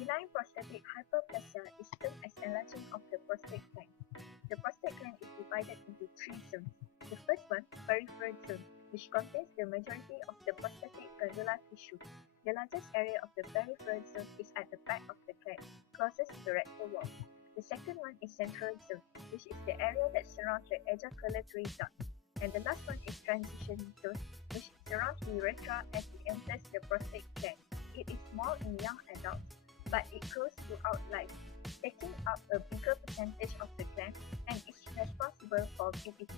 Benign prostatic hyperplasia is termed as enlargement of the prostate gland. The prostate gland is divided into three zones. The first one, peripheral zone, which contains the majority of the prostatic glandular tissue. The largest area of the peripheral zone is at the back of the gland, closest to the rectal wall. The second one is central zone, which is the area that surrounds the ejaculatory duct. And the last one is transition zone, which surrounds the urethra as it enters the prostate gland. It is small in young adults, but it grows throughout life, taking up a bigger percentage of the gland and is responsible for BPH.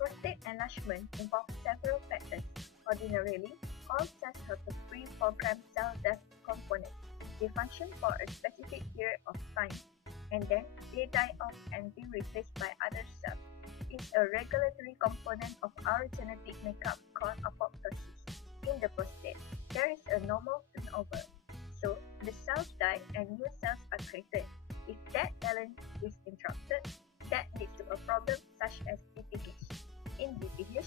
Prostate enlargement involves several factors. Ordinarily, all cells have a pre-programmed cell death component. They function for a specific period of time, and then they die off and be replaced by other cells. It's a regulatory component of our genetic makeup called apoptosis. In the prostate, there is a normal turnover. So, the cells die and new cells are created. If that balance is interrupted, that leads to a problem such as BPH. In BPH,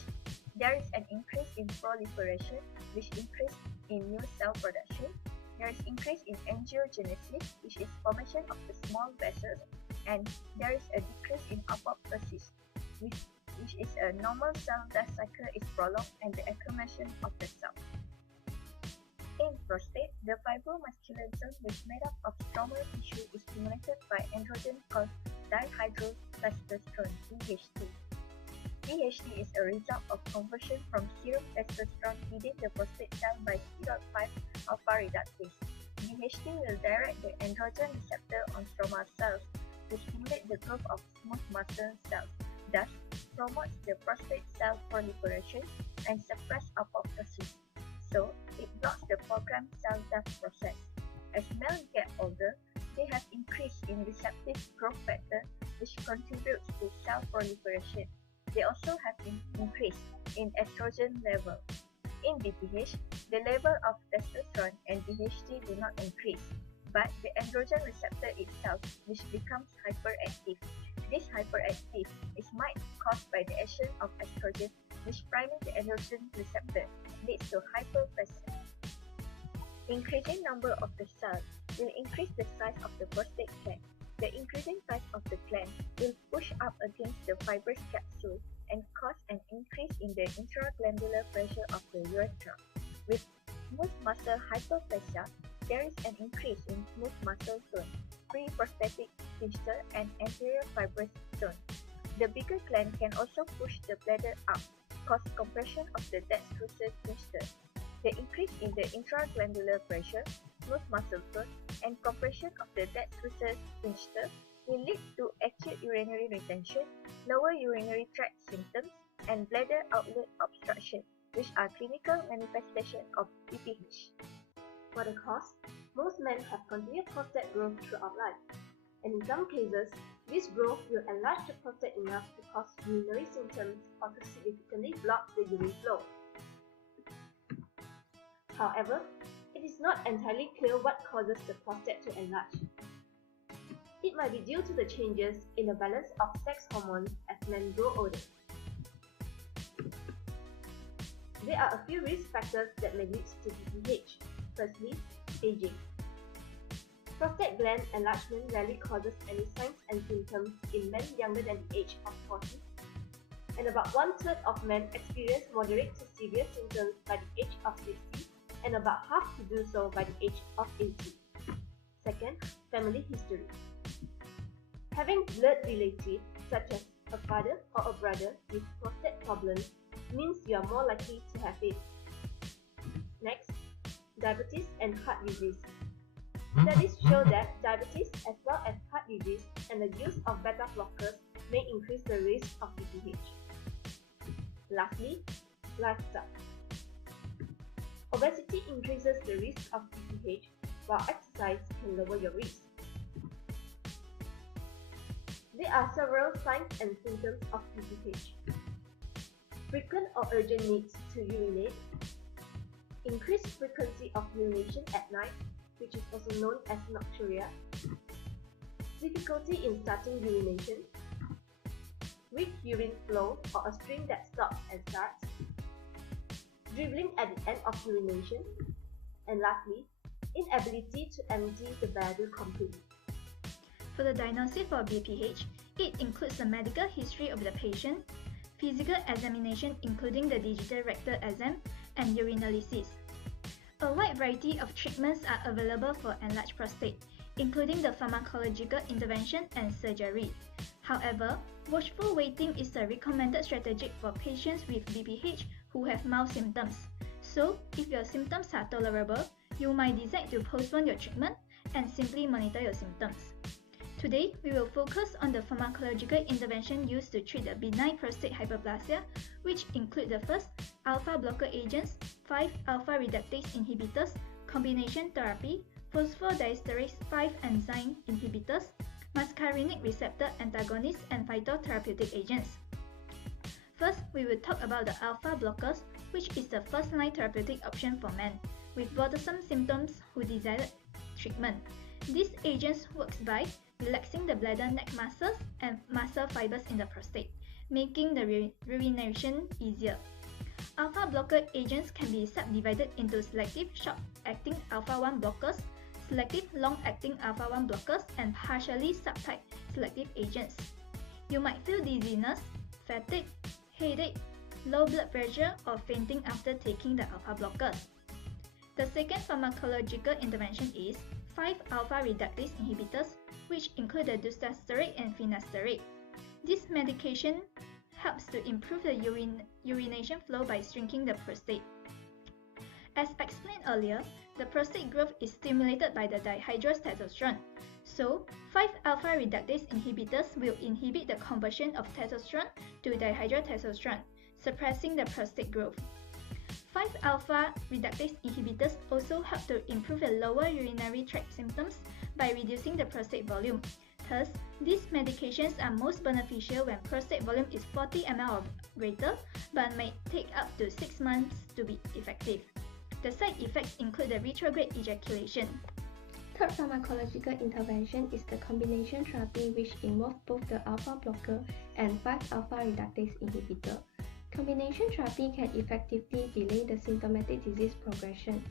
there is an increase in proliferation, which increases in new cell production. There is increase in angiogenesis, which is formation of the small vessels, and there is a decrease in apoptosis, which is a normal cell death cycle is prolonged and the accumulation of the cell. In prostate, the fibromuscular zone which is made up of stromal tissue is stimulated by androgen called dihydrotestosterone (DHT). DHT is a result of conversion from serum testosterone within the prostate cell by C.5 alpha reductase. DHT will direct the androgen receptor on stromal cells to stimulate the growth of smooth muscle cells, thus promotes the prostate cell proliferation and suppress apoptosis. So, it blocks the programmed cell death process. As males get older, they have increase in receptive growth factor, which contributes to cell proliferation. They also have increase in estrogen level. In BPH, the level of testosterone and DHT do not increase, but the androgen receptor itself, which becomes hyperactive. This hyperactive is might caused by the action of estrogen, which priming the androgen receptor leads to hyperplasia. Increasing number of the cells will increase the size of the prostate gland. The increasing size of the gland will push up against the fibrous capsule and cause an increase in the intraglandular pressure of the urethra. With smooth muscle hyperplasia, there is an increase in smooth muscle zone, pre-prostatic sphincter, and anterior fibrous zone. The bigger gland can also push the bladder up, cause compression of the dead-structure sphincter. The increase in the intraglandular pressure, smooth muscle zone, and compression of the dead-structure sphincter will lead to acute urinary retention, lower urinary tract symptoms, and bladder outlet obstruction, which are clinical manifestations of BPH. For the cause, most men have continued prostate growth throughout life, and in some cases, this growth will enlarge the prostate enough to cause urinary symptoms or to significantly block the urine flow. However, it is not entirely clear what causes the prostate to enlarge. It might be due to the changes in the balance of sex hormones as men grow older. There are a few risk factors that may lead to BPH. Firstly, aging. Prostate gland enlargement rarely causes any signs and symptoms in men younger than the age of 40, and about one-third of men experience moderate to severe symptoms by the age of 50, and about half to do so by the age of 80. Second, family history. Having blood relatives such as a father or a brother with prostate problems means you are more likely to have it. Next, diabetes and heart disease. Studies show that diabetes as well as heart disease and the use of beta blockers may increase the risk of BPH. Lastly, lifestyle. Obesity increases the risk of BPH, while exercise can lower your risk. There are several signs and symptoms of BPH. Frequent or urgent needs to urinate, increased frequency of urination at night, which is also known as nocturia, difficulty in starting urination, weak urine flow or a stream that stops and starts, dribbling at the end of urination, and lastly, inability to empty the bladder completely. For the diagnosis for BPH, it includes the medical history of the patient, physical examination including the digital rectal exam, and urinalysis. A wide variety of treatments are available for enlarged prostate, including the pharmacological intervention and surgery. However, watchful waiting is a recommended strategy for patients with BPH who have mild symptoms. So, if your symptoms are tolerable, you might decide to postpone your treatment and simply monitor your symptoms. Today, we will focus on the pharmacological intervention used to treat the benign prostate hyperplasia, which include the first, alpha blocker agents, 5-alpha reductase inhibitors, combination therapy, phosphodiesterase 5 enzyme inhibitors, muscarinic receptor antagonists, and phytotherapeutic agents. First, we will talk about the alpha blockers, which is the first-line therapeutic option for men with bothersome symptoms who desire treatment. These agents work by relaxing the bladder neck muscles and muscle fibers in the prostate, making the urination easier. Alpha blocker agents can be subdivided into selective short-acting alpha-1 blockers, selective long-acting alpha-1 blockers, and partially subtype selective agents. You might feel dizziness, fatigue, headache, low blood pressure, or fainting after taking the alpha blockers. The second pharmacological intervention is 5-alpha reductase inhibitors, which include the dutasterate and finasterate. This medication helps to improve the urination flow by shrinking the prostate. As explained earlier, the prostate growth is stimulated by the dihydrotestosterone. So, 5-alpha reductase inhibitors will inhibit the conversion of testosterone to dihydrotestosterone, suppressing the prostate growth. 5-alpha reductase inhibitors also help to improve the lower urinary tract symptoms by reducing the prostate volume. Thus, these medications are most beneficial when prostate volume is 40 ml or greater, but may take up to 6 months to be effective. The side effects include the retrograde ejaculation. Third pharmacological intervention is the combination therapy, which involves both the alpha blocker and 5-alpha reductase inhibitor. Combination therapy can effectively delay the symptomatic disease progression.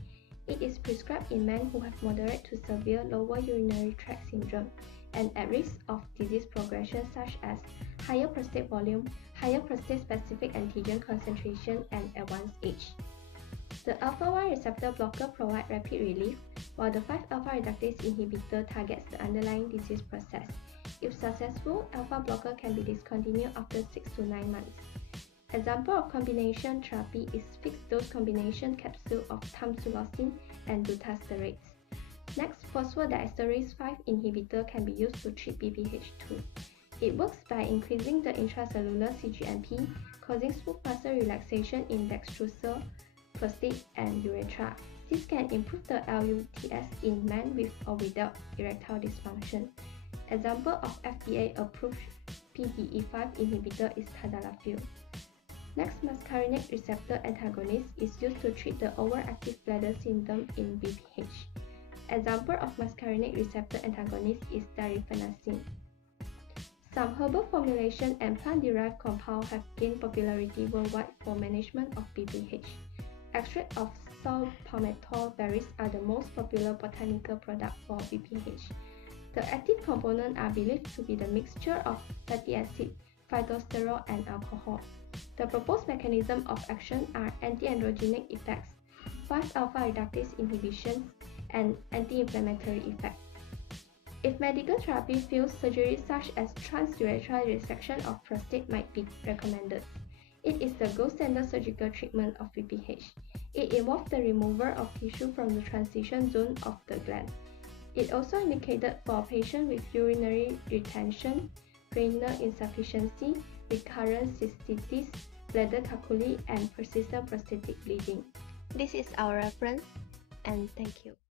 It is prescribed in men who have moderate to severe lower urinary tract syndrome and at risk of disease progression such as higher prostate volume, higher prostate-specific antigen concentration, and advanced age. The alpha-1 receptor blocker provides rapid relief, while the 5-alpha reductase inhibitor targets the underlying disease process. If successful, alpha blocker can be discontinued after 6 to 9 months. Example of combination therapy is fixed-dose combination capsule of tamsulosin and dutasterate. Next, phosphodiesterase 5 inhibitor can be used to treat BPH too. It works by increasing the intracellular cGMP, causing smooth muscle relaxation in dextrosal, prostate, and urethra. This can improve the LUTS in men with or without erectile dysfunction. Example of FDA-approved PDE5 inhibitor is tadalafil. Next, muscarinic receptor antagonist is used to treat the overactive bladder syndrome in BPH. Example of muscarinic receptor antagonist is darifenacin. Some herbal formulation and plant-derived compounds have gained popularity worldwide for management of BPH. Extract of saw palmetto berries are the most popular botanical product for BPH. The active components are believed to be the mixture of fatty acid, phytosterol, and alcohol. The proposed mechanism of action are anti-androgenic effects, 5-alpha reductase inhibition, and anti-inflammatory effects. If medical therapy fails, surgery such as transurethral resection of prostate might be recommended. It is the gold standard surgical treatment of BPH. It involves the removal of tissue from the transition zone of the gland. It also indicated for patients with urinary retention, renal insufficiency, recurrent cystitis, bladder calculi, and persistent prostatic bleeding. This is our reference, and thank you.